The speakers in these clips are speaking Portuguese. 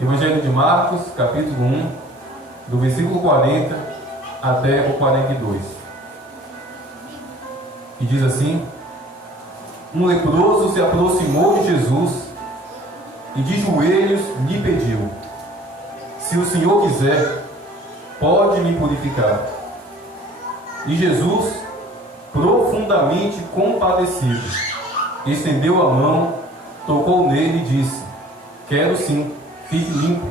Evangelho de Marcos, capítulo 1, do versículo 40 até o 42. E diz assim: Um leproso se aproximou de Jesus e de joelhos lhe pediu: Se o Senhor quiser, pode me purificar. E Jesus, profundamente compadecido, estendeu a mão, tocou nele e disse: Quero sim, fique limpo.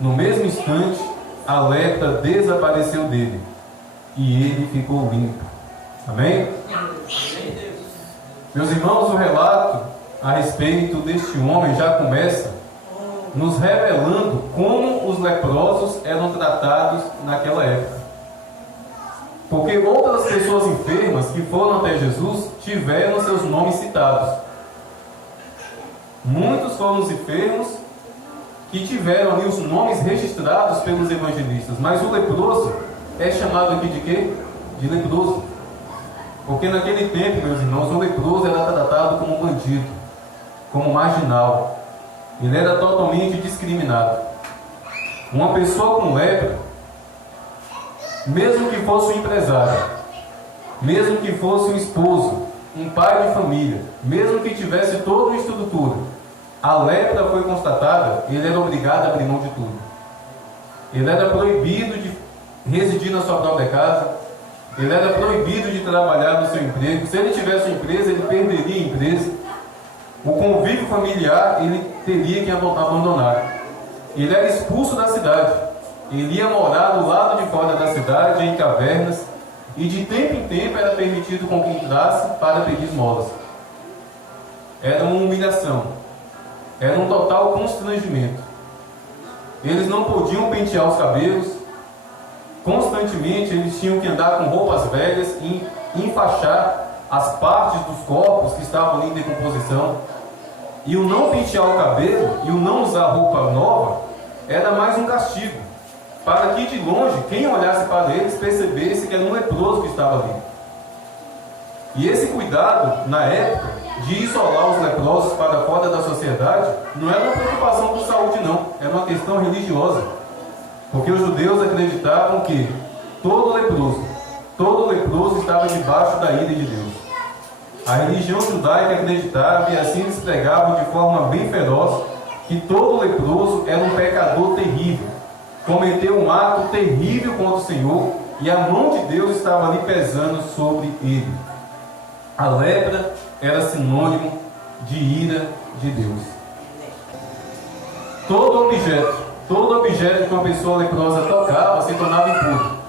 No mesmo instante, a lepra desapareceu dele e ele ficou limpo. Amém? Meus irmãos, o relato a respeito deste homem já começa nos revelando como os leprosos eram tratados naquela época. Porque outras pessoas enfermas que foram até Jesus tiveram seus nomes citados. Muitos foram os enfermos que tiveram ali os nomes registrados pelos evangelistas. Mas o leproso é chamado aqui de quê? De leproso. Porque naquele tempo, meus irmãos, o leproso era tratado como bandido, como marginal. Ele era totalmente discriminado. Uma pessoa com lepra, mesmo que fosse um empresário, mesmo que fosse um esposo, um pai de família, mesmo que tivesse toda uma estrutura, a lepra foi constatada, ele era obrigado a abrir mão de tudo. Ele era proibido de residir na sua própria casa, ele era proibido de trabalhar no seu emprego. Se ele tivesse uma empresa, ele perderia a empresa. O convívio familiar ele teria que abandonar. Ele era expulso da cidade. Ele ia morar do lado de fora da cidade, em cavernas, e de tempo em tempo era permitido com que entrasse para pedir esmolas. Era uma humilhação, era um total constrangimento. Eles não podiam pentear os cabelos, constantemente eles tinham que andar com roupas velhas e enfaixar as partes dos corpos que estavam ali em decomposição. E o não pentear o cabelo e o não usar roupa nova era mais um castigo, para que de longe, quem olhasse para eles percebesse que era um leproso que estava ali. E esse cuidado, na época, de isolar os leprosos para fora da sociedade, não era uma preocupação por saúde não, era uma questão religiosa. Porque os judeus acreditavam que todo leproso estava debaixo da ira de Deus. A religião judaica acreditava, e assim eles pregavam de forma bem feroz, que todo leproso era um pecador terrível, cometeu um ato terrível contra o Senhor, e a mão de Deus estava ali pesando sobre ele. A lepra era sinônimo de ira de Deus. Todo objeto que uma pessoa leprosa tocava se tornava impuro.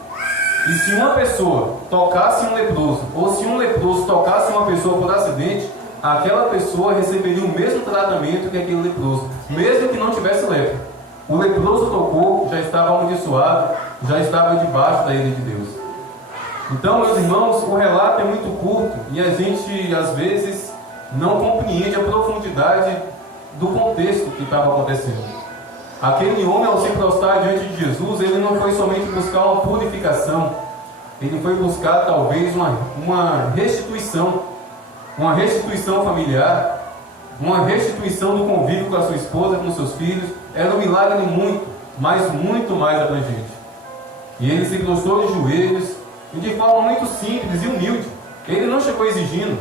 E se uma pessoa tocasse um leproso, ou se um leproso tocasse uma pessoa por acidente, aquela pessoa receberia o mesmo tratamento que aquele leproso, mesmo que não tivesse lepra. O leproso tocou, já estava amaldiçoado, já estava debaixo da ira de Deus. Então, meus irmãos, o relato é muito curto e a gente, às vezes, não compreende a profundidade do contexto que estava acontecendo. Aquele homem, ao se prostrar diante de Jesus, ele não foi somente buscar uma purificação, ele foi buscar talvez uma restituição familiar, uma restituição do convívio com a sua esposa, com os seus filhos. Era um milagre muito mais abrangente. E ele se prostrou de joelhos, e de forma muito simples e humilde. Ele não chegou exigindo,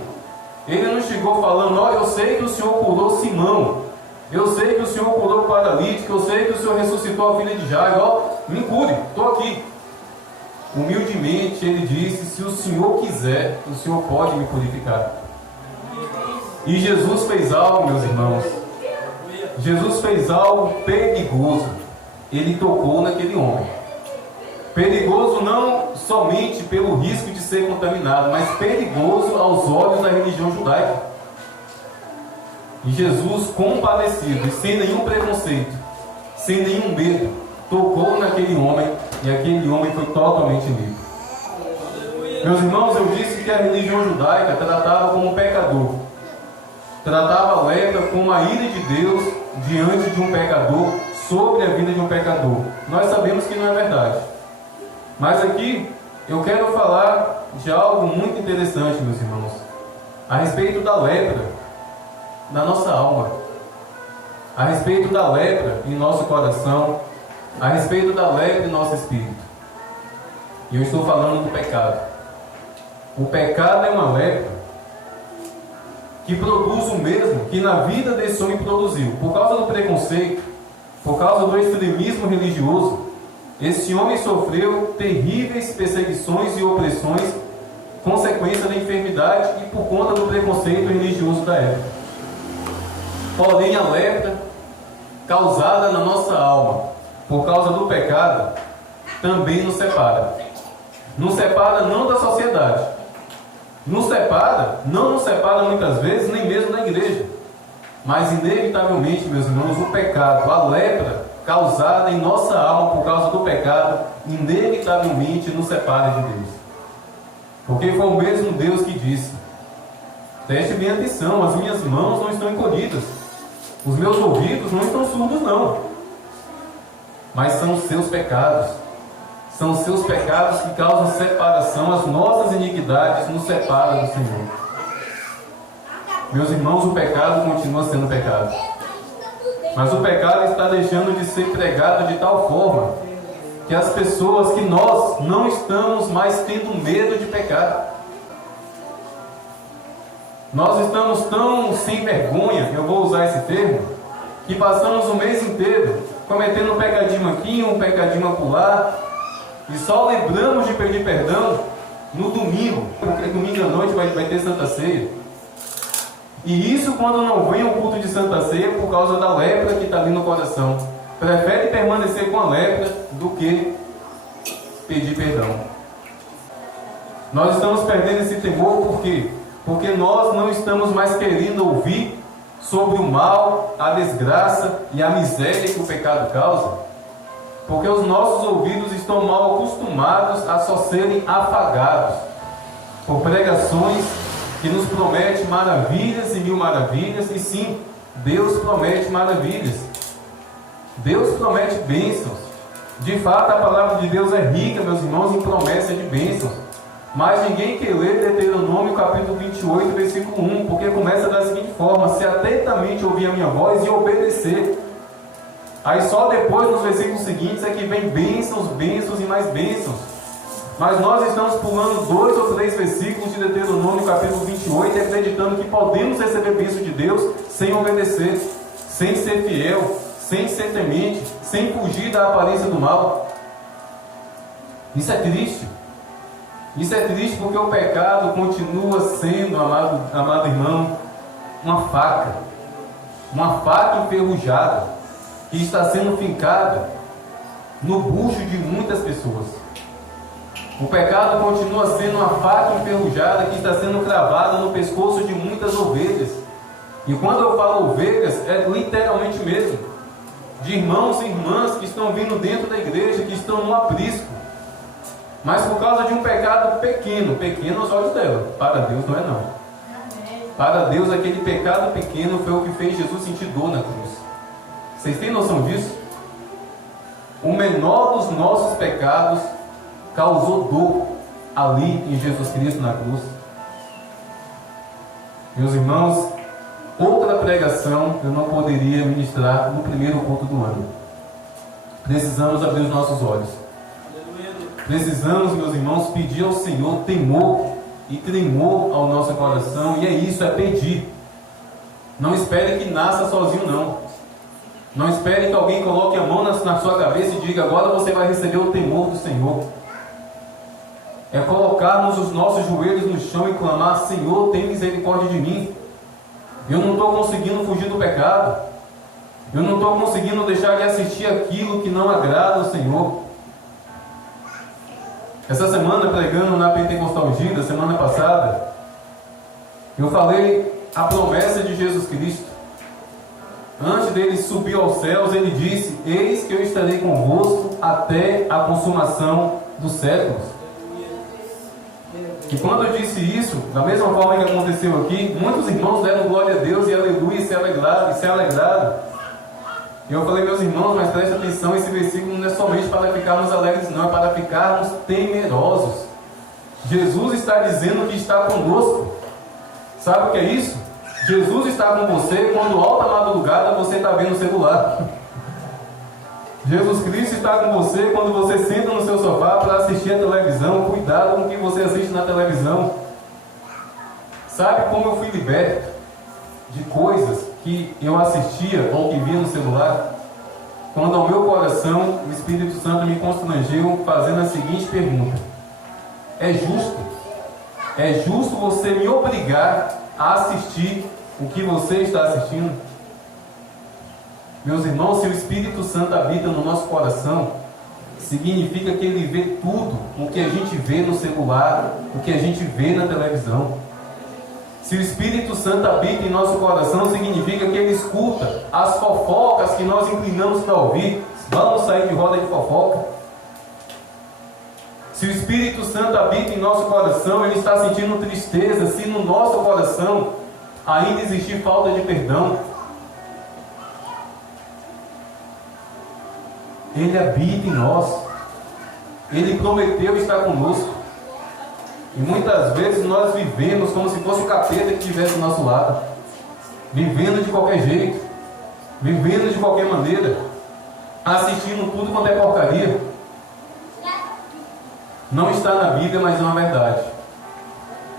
ele não chegou falando: ó, eu sei que o Senhor curou Simão, eu sei que o Senhor curou o paralítico, eu sei que o Senhor ressuscitou a filha de Jairo, ó, me cure, estou aqui. Humildemente ele disse: se o Senhor quiser, o Senhor pode me purificar. E Jesus fez algo, meus irmãos. Jesus fez algo perigoso. Ele tocou naquele homem. Perigoso não somente pelo risco de ser contaminado, mas perigoso aos olhos da religião judaica. E Jesus, compadecido e sem nenhum preconceito, sem nenhum medo, tocou naquele homem, e aquele homem foi totalmente livre. Meus irmãos, eu disse que a religião judaica tratava como um pecador, tratava a lepra como a ira de Deus diante de um pecador, sobre a vida de um pecador. Nós sabemos que não é verdade. Mas aqui eu quero falar de algo muito interessante, meus irmãos, a respeito da lepra da nossa alma. a respeito da lepra em nosso coração, a respeito da lepra em nosso espírito. E eu estou falando do pecado. O pecado é uma lepra que produz o mesmo que na vida desse homem produziu. Por causa do preconceito, por causa do extremismo religioso, esse homem sofreu terríveis perseguições e opressões, consequência da enfermidade e por conta do preconceito religioso da época. Porém, a lepra causada na nossa alma por causa do pecado também nos separa. Nos separa não da sociedade, nos separa muitas vezes nem mesmo da igreja, mas inevitavelmente, meus irmãos, o pecado, a lepra causada em nossa alma por causa do pecado, inevitavelmente nos separa de Deus. Porque foi o mesmo Deus que disse: preste bem atenção, as minhas mãos não estão encolhidas, os meus ouvidos não estão surdos não, mas são os seus pecados. São os seus pecados que causam separação, as nossas iniquidades nos separam do Senhor. Meus irmãos, o pecado continua sendo pecado, mas o pecado está deixando de ser pregado de tal forma que as pessoas, que nós não estamos mais tendo medo de pecar. Nós estamos tão sem vergonha, eu vou usar esse termo, que passamos o mês inteiro cometendo um pecadinho aqui, um pecadinho acolá, e só lembramos de pedir perdão no domingo, porque domingo à noite vai ter Santa Ceia. E isso quando não vem o culto de Santa Ceia por causa da lepra que está ali no coração. Prefere permanecer com a lepra do que pedir perdão. Nós estamos perdendo esse temor por quê? Porque nós não estamos mais querendo ouvir sobre o mal, a desgraça e a miséria que o pecado causa. Porque os nossos ouvidos estão mal acostumados a só serem afagados por pregações que nos prometem maravilhas e mil maravilhas. E sim, Deus promete maravilhas, Deus promete bênçãos. De fato, a palavra de Deus é rica, meus irmãos, em promessa de bênçãos. Mas ninguém quer ler Deuteronômio capítulo 28, versículo 1, porque começa da seguinte forma: se atentamente ouvir a minha voz e obedecer. Aí só depois, nos versículos seguintes, é que vem bênçãos, bênçãos e mais bênçãos. Mas nós estamos pulando 2 ou 3 versículos de Deuteronômio capítulo 28, acreditando que podemos receber bênção de Deus sem obedecer, sem ser fiel, sem ser temente, sem fugir da aparência do mal. Isso é triste. Isso é triste porque o pecado continua sendo, amado irmão, uma faca enferrujada, que está sendo fincada no bucho de muitas pessoas. O pecado continua sendo uma faca enferrujada que está sendo cravada no pescoço de muitas ovelhas. E quando eu falo ovelhas, é literalmente mesmo, de irmãos e irmãs que estão vindo dentro da igreja, que estão no aprisco, mas por causa de um pecado pequeno aos olhos dela. Para Deus não é não. Para Deus aquele pecado pequeno foi o que fez Jesus sentir dor na cruz. Vocês têm noção disso? O menor dos nossos pecados causou dor ali em Jesus Cristo na cruz. Meus irmãos, outra pregação eu não poderia ministrar no primeiro culto do ano. Precisamos abrir os nossos olhos. Precisamos, meus irmãos, pedir ao Senhor temor e tremor ao nosso coração. E é isso, é pedir. Não espere que nasça sozinho, não. Não espere que alguém coloque a mão na sua cabeça e diga: agora você vai receber o temor do Senhor. É colocarmos os nossos joelhos no chão e clamar: Senhor, tem misericórdia de mim. Eu não estou conseguindo fugir do pecado. Eu não estou conseguindo deixar de assistir aquilo que não agrada ao Senhor. Essa semana, pregando na Pentecostal Gira, semana passada, eu falei a promessa de Jesus Cristo. Antes dele subir aos céus, ele disse: eis que eu estarei convosco até a consumação dos séculos. E quando eu disse isso, da mesma forma que aconteceu aqui, muitos irmãos deram glória a Deus e aleluia, e se alegraram. E eu falei: meus irmãos, mas preste atenção, esse versículo não é somente para ficarmos alegres, não, é para ficarmos temerosos. Jesus está dizendo que está conosco. Sabe o que é isso? Jesus está com você quando alta madrugada você está vendo o celular. Jesus Cristo está com você quando você senta no seu sofá para assistir a televisão. Cuidado com o que você assiste na televisão. Sabe como eu fui liberto de coisas que eu assistia ou que via no celular? Quando ao meu coração o Espírito Santo me constrangeu fazendo a seguinte pergunta: é justo você me obrigar a assistir o que você está assistindo? Meus irmãos, se o Espírito Santo habita no nosso coração, significa que ele vê tudo o que a gente vê no celular, o que a gente vê na televisão. Se o Espírito Santo habita em nosso coração, significa que ele escuta as fofocas que nós inclinamos para ouvir. Vamos sair de roda de fofoca. Se o Espírito Santo habita em nosso coração, ele está sentindo tristeza. Se no nosso coração ainda existir falta de perdão, ele habita em nós. Ele prometeu estar conosco. E muitas vezes nós vivemos como se fosse o capeta que estivesse do nosso lado, vivendo de qualquer jeito, vivendo de qualquer maneira, assistindo tudo quanto é porcaria. Não está na Bíblia, mas é uma verdade.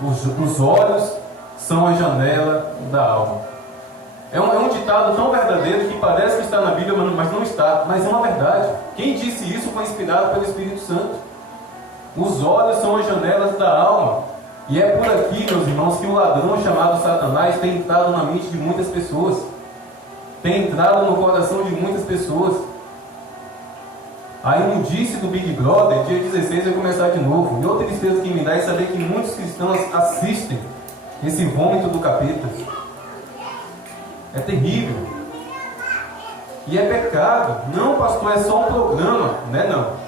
Os olhos são a janela da alma. É um ditado tão verdadeiro que parece que está na Bíblia, mas não está. Mas é uma verdade. Quem disse isso foi inspirado pelo Espírito Santo. Os olhos são as janelas da alma. E é por aqui, meus irmãos, que o ladrão chamado Satanás tem entrado na mente de muitas pessoas. Tem entrado no coração de muitas pessoas. A imundice do Big Brother, dia 16 vai começar de novo. E outra tristeza que me dá é saber que muitos cristãos assistem esse vômito do capeta. É terrível. E é pecado. Não, pastor, é só um programa. Não é não.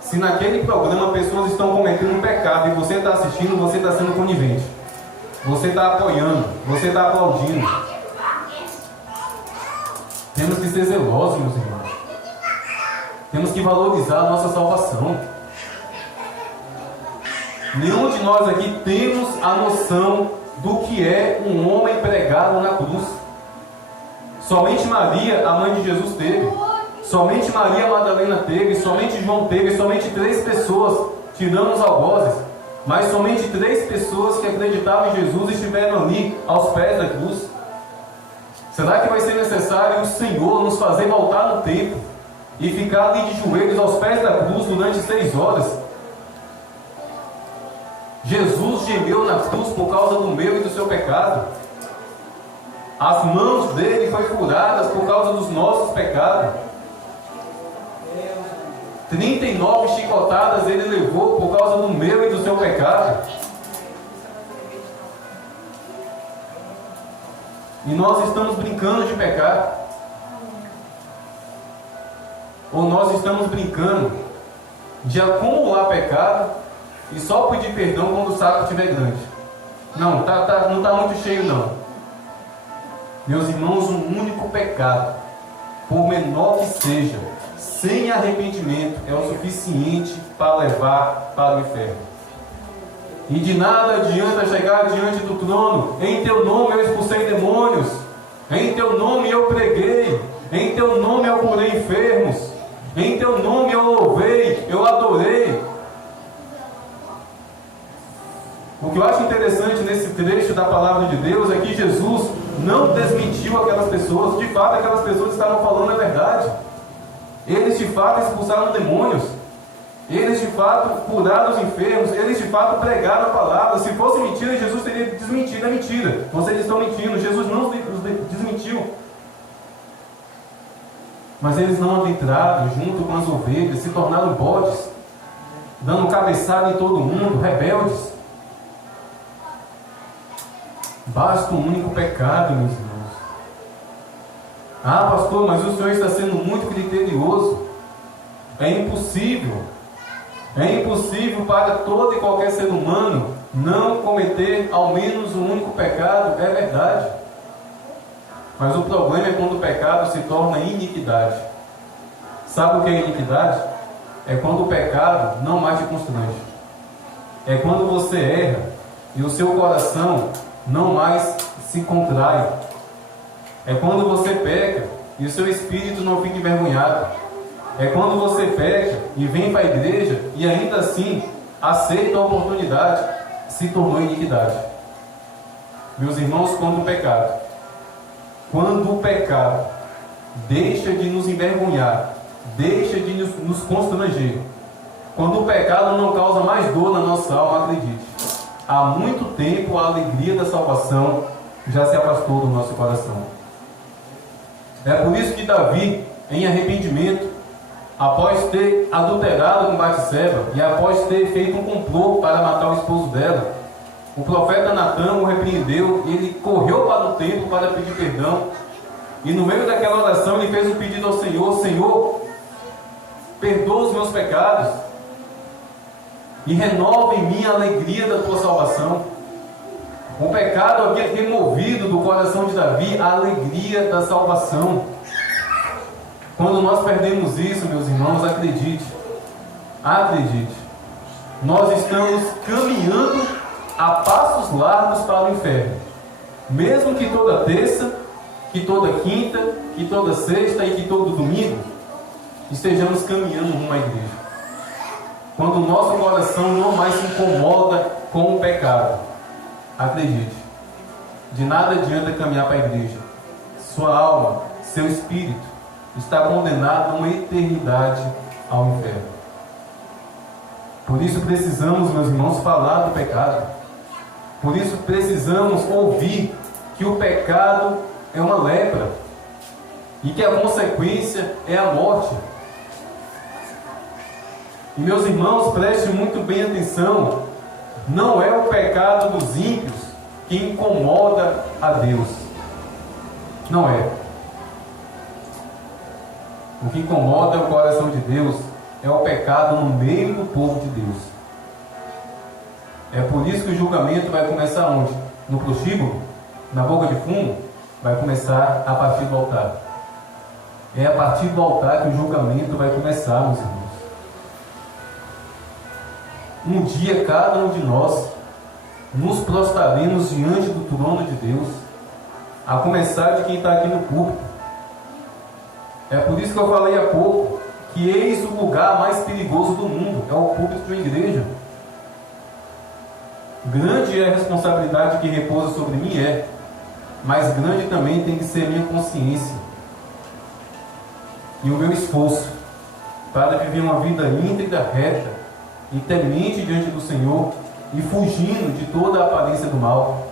Se naquele programa pessoas estão cometendo um pecado e você está assistindo, você está sendo conivente. Você está apoiando. Você está aplaudindo. Temos que ser zelosos, meus irmãos. Temos que valorizar a nossa salvação. Nenhum de nós aqui temos a noção do que é um homem pregado na cruz. Somente Maria, a mãe de Jesus, teve. Somente Maria Madalena teve. Somente João teve. Somente 3 pessoas, tirando os algozes. Mas somente 3 pessoas que acreditavam em Jesus estiveram ali, aos pés da cruz. Será que vai ser necessário o Senhor nos fazer voltar no tempo e ficar ali de joelhos aos pés da cruz durante 6 horas? Jesus gemeu na cruz por causa do meu e do seu pecado. As mãos dele foram furadas por causa dos nossos pecados. 39 chicotadas ele levou por causa do meu e do seu pecado. E nós estamos brincando de pecar. Ou nós estamos brincando de acumular pecado e só pedir perdão quando o saco estiver grande. Não, não está muito cheio não. Meus irmãos, um único pecado, por menor que seja, sem arrependimento, é o suficiente para levar para o inferno. E de nada adianta chegar diante do trono: em teu nome eu expulsei demônios, em teu nome eu preguei, em teu nome eu curei enfermos, em teu nome eu louvei, eu adorei. O que eu acho interessante nesse trecho da palavra de Deus é que Jesus não desmentiu aquelas pessoas. De fato, aquelas pessoas estavam falando a verdade. Eles de fato expulsaram demônios. Eles de fato curaram os enfermos. Eles de fato pregaram a palavra. Se fosse mentira, Jesus teria desmentido. É mentira. Vocês estão mentindo. Jesus não os desmentiu. Mas eles não adentraram junto com as ovelhas, se tornaram bodes, dando cabeçada em todo mundo, rebeldes. Basta um único pecado, meus irmãos. Ah, pastor, mas o senhor está sendo muito criterioso. É impossível para todo e qualquer ser humano não cometer ao menos um único pecado. É verdade. Mas o problema é quando o pecado se torna iniquidade. Sabe o que é iniquidade? É quando o pecado não mais te constrange. É quando você erra e o seu coração não mais se contrai. É quando você peca e o seu espírito não fica envergonhado. É quando você peca e vem para a igreja e ainda assim aceita a oportunidade, se tornou iniquidade. Meus irmãos, quando o pecado deixa de nos envergonhar, deixa de nos constranger, quando o pecado não causa mais dor na nossa alma, acredite, há muito tempo a alegria da salvação já se afastou do nosso coração. É por isso que Davi, em arrependimento, após ter adulterado com Batseba e após ter feito um complô para matar o esposo dela, o profeta Natã o repreendeu e ele correu para o templo para pedir perdão. E no meio daquela oração ele fez um pedido ao Senhor: Senhor, perdoa os meus pecados e renova em mim a alegria da tua salvação. O pecado havia removido do coração de Davi a alegria da salvação. Quando nós perdemos isso, meus irmãos, acredite, nós estamos caminhando a passos largos para o inferno. Mesmo que toda terça, que toda quinta, que toda sexta e que todo domingo estejamos caminhando rumo à igreja. Quando o nosso coração não mais se incomoda com o pecado, acredite, de nada adianta caminhar para a igreja. Sua alma, seu espírito está condenado a uma eternidade ao inferno. Por isso precisamos, meus irmãos, falar do pecado. Por isso precisamos ouvir que o pecado é uma lepra e que a consequência é a morte. E meus irmãos, prestem muito bem atenção, não é o pecado dos ímpios que incomoda a Deus. Não é. O que incomoda o coração de Deus é o pecado no meio do povo de Deus. É por isso que o julgamento vai começar onde? No prostíbulo? Na boca de fumo? Vai começar a partir do altar. É a partir do altar que o julgamento vai começar, meus irmãos. Um dia cada um de nós nos prostraremos diante do trono de Deus, a começar de quem está aqui no púlpito. É por isso que eu falei há pouco que eis o lugar mais perigoso do mundo, é o púlpito de uma igreja. Grande é a responsabilidade que repousa sobre mim, mas grande também tem que ser a minha consciência e o meu esforço para viver uma vida íntegra, reta e temente diante do Senhor e fugindo de toda a aparência do mal.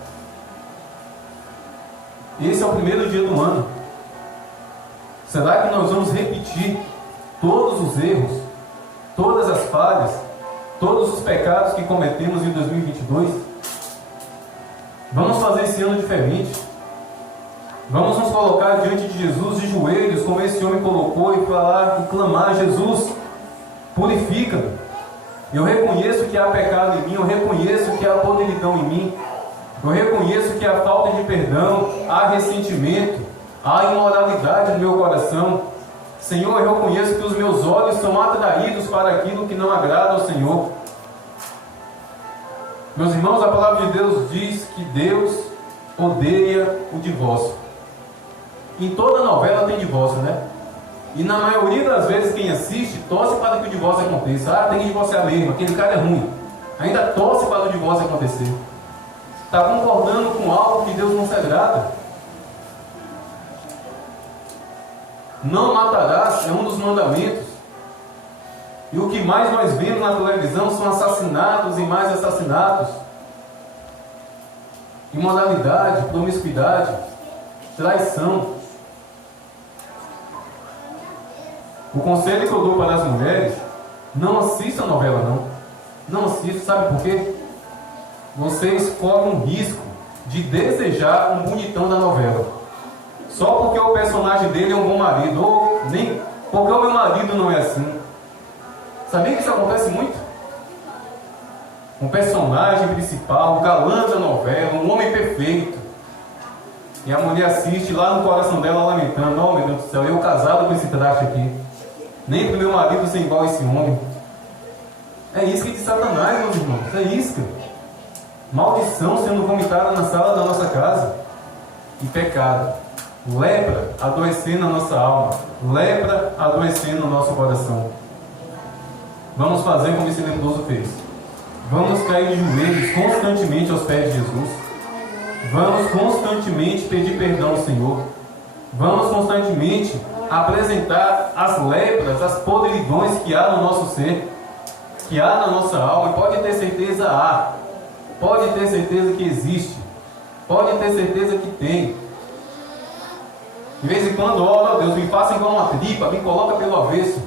Esse é o primeiro dia do ano. Será que nós vamos repetir todos os erros, todas as falhas, todos os pecados que cometemos em 2022? Vamos fazer esse ano diferente. Vamos nos colocar diante de Jesus de joelhos, como esse homem colocou, e falar e clamar: Jesus, purifica-me. Eu reconheço que há pecado em mim, eu reconheço que há podridão em mim, eu reconheço que há falta de perdão, há ressentimento, há imoralidade no meu coração. Senhor, eu reconheço que os meus olhos são atraídos para aquilo que não agrada ao Senhor. Meus irmãos, a palavra de Deus diz que Deus odeia o divórcio. Em toda novela tem divórcio, né? E na maioria das vezes quem assiste torce para que o divórcio aconteça. Tem que divorciar mesmo, aquele cara é ruim. Ainda torce para o divórcio acontecer. Está concordando com algo que Deus não se agrada. Não matarás é um dos mandamentos. E o que mais nós vemos na televisão são assassinatos e mais assassinatos. Imoralidade, promiscuidade, traição. O conselho que eu dou para as mulheres: não assistam a novela, não. Não assistam, sabe por quê? Vocês correm um risco de desejar um bonitão da novela. Só porque o personagem dele é um bom marido, ou nem porque o meu marido não é assim. Sabia que isso acontece muito? Um personagem principal, o galã da novela, um homem perfeito. E a mulher assiste lá no coração dela lamentando: oh meu Deus do céu, eu casado com esse traste aqui. Nem para o meu marido ser igual a esse homem. É isca de Satanás, meus irmãos. É isca. maldição sendo vomitada na sala da nossa casa, e pecado, lepra adoecendo a nossa alma, lepra adoecendo o nosso coração. Vamos fazer como esse leproso fez. Vamos cair de joelhos constantemente aos pés de Jesus. Vamos constantemente pedir perdão ao Senhor. Vamos constantemente apresentar as lepras, as podridões que há no nosso ser, que há na nossa alma. E pode ter certeza há. Pode ter certeza que existe. Pode ter certeza que tem. De vez em quando, ó Deus, me faça igual uma tripa, me coloca pelo avesso.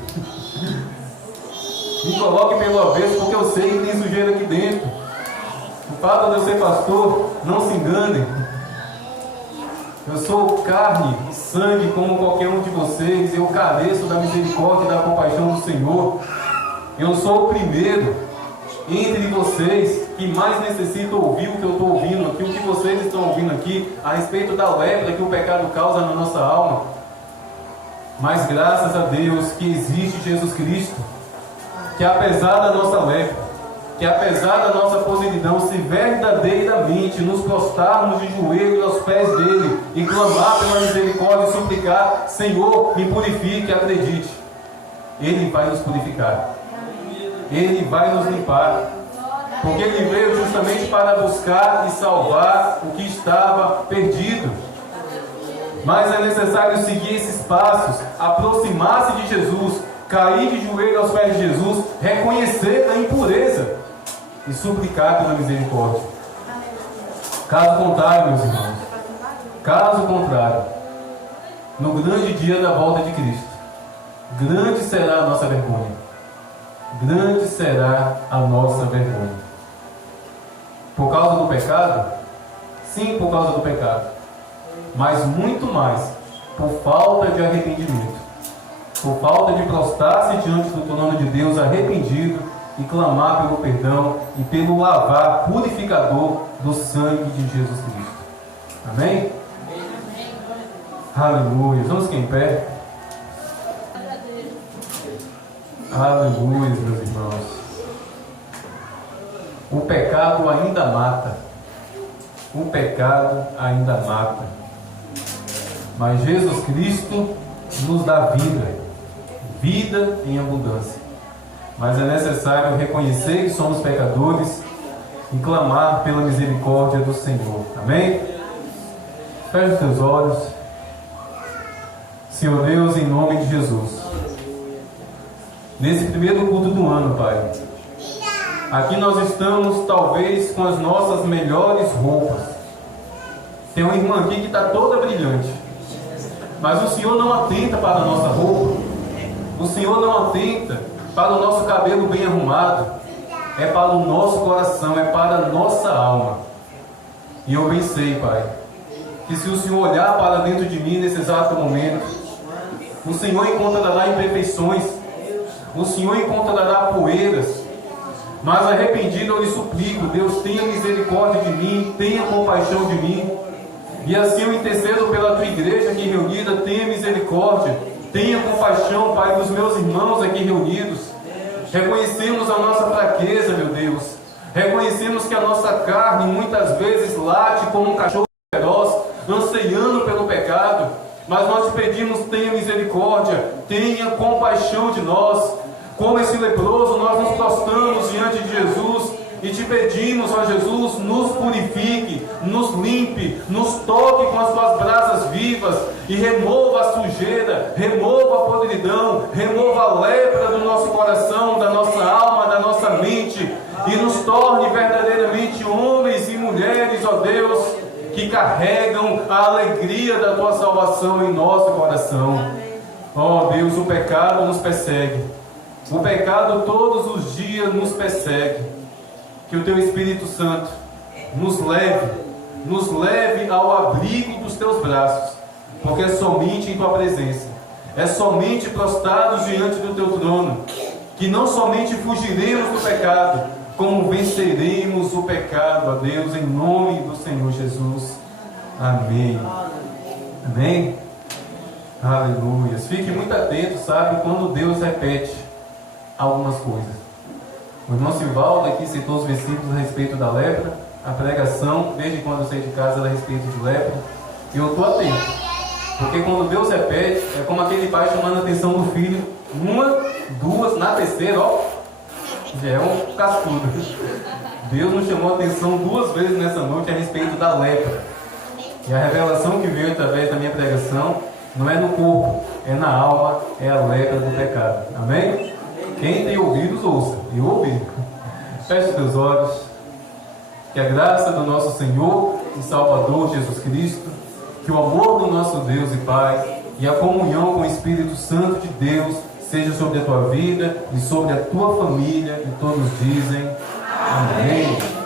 Me coloque pelo avesso, porque eu sei que tem sujeira aqui dentro. O fato de eu ser pastor, não se enganem. Eu sou carne e sangue como qualquer um de vocês. Eu careço da misericórdia e da compaixão do Senhor. Eu sou o primeiro entre vocês que mais necessita ouvir o que eu estou ouvindo aqui, o que vocês estão ouvindo aqui, a respeito da lepra que o pecado causa na nossa alma. Mas graças a Deus que existe Jesus Cristo, que apesar da nossa lepra, que apesar da nossa podridão, se verdadeiramente nos prostrarmos de joelhos aos pés dele e clamar pela misericórdia e suplicar: Senhor, me purifique, acredite, ele vai nos purificar, ele vai nos limpar, porque ele veio justamente para buscar e salvar o que estava perdido. Mas é necessário seguir esses passos, aproximar-se de Jesus, cair de joelho aos pés de Jesus, reconhecer a impureza e suplicar pela misericórdia. Caso contrário, meus irmãos, caso contrário, no grande dia da volta de Cristo, grande será a nossa vergonha. Grande será a nossa vergonha. Por causa do pecado? Sim, por causa do pecado. Mas muito mais por falta de arrependimento. Por falta de prostrar-se diante do trono de Deus arrependido e clamar pelo perdão e pelo lavar purificador do sangue de Jesus Cristo. Amém? Aleluia. Vamos ficar em pé. Aleluia, meus irmãos. O pecado ainda mata. O pecado ainda mata. Mas Jesus Cristo nos dá vida. Vida em abundância. Mas é necessário reconhecer que somos pecadores e clamar pela misericórdia do Senhor. Amém? Feche os teus olhos. Senhor Deus, em nome de Jesus, nesse primeiro culto do ano, Pai, aqui nós estamos talvez com as nossas melhores roupas. Tem uma irmã aqui que está toda brilhante, mas o Senhor não atenta para a nossa roupa. O Senhor não atenta para o nosso cabelo bem arrumado. É para o nosso coração, é para a nossa alma. E eu bem sei, Pai, que se o Senhor olhar para dentro de mim nesse exato momento, o Senhor encontrará imperfeições, o Senhor encontrará poeiras. Mas arrependido eu lhe suplico: Deus, tenha misericórdia de mim, tenha compaixão de mim. E assim eu intercedo pela tua igreja aqui reunida. Tenha misericórdia, tenha compaixão, Pai, dos meus irmãos aqui reunidos. Reconhecemos a nossa fraqueza, meu Deus. Reconhecemos que a nossa carne muitas vezes late como um cachorro feroz, anseiando pelo pecado. Mas nós te pedimos: tenha misericórdia, tenha compaixão de nós. Como esse leproso, nós nos prostramos diante de Jesus e te pedimos, ó Jesus, nos purifique, nos limpe, nos toque com as tuas brasas vivas e remova a sujeira, remova a podridão, remova a lepra do nosso coração, da nossa alma, da nossa mente, e nos torne verdadeiramente homens e mulheres, ó Deus, que carregam a alegria da tua salvação em nosso coração. Ó Deus, o pecado nos persegue, o pecado todos os dias nos persegue. Que o teu Espírito Santo nos leve ao abrigo dos teus braços, porque é somente em tua presença, é somente prostrados diante do teu trono, que não somente fugiremos do pecado, como venceremos o pecado, ó Deus, em nome do Senhor Jesus. Amém. Amém. Aleluia. Fique muito atento, sabe, quando Deus repete algumas coisas. O irmão Silvaldo aqui citou os versículos a respeito da lepra. a pregação, desde quando eu saí de casa, a respeito de lepra. E eu estou atento. Porque quando Deus repete, é como aquele pai chamando a atenção do filho. Uma, duas, na terceira, ó, já é um cascudo. Deus nos chamou a atenção 2 vezes nessa noite a respeito da lepra. E a revelação que veio através da minha pregação não é no corpo, é na alma, é a lepra do pecado. Amém? Quem tem ouvidos, ouça. Eu ouvi. Feche teus olhos. Que a graça do nosso Senhor e Salvador Jesus Cristo, que o amor do nosso Deus e Pai e a comunhão com o Espírito Santo de Deus seja sobre a tua vida e sobre a tua família. E todos dizem amém.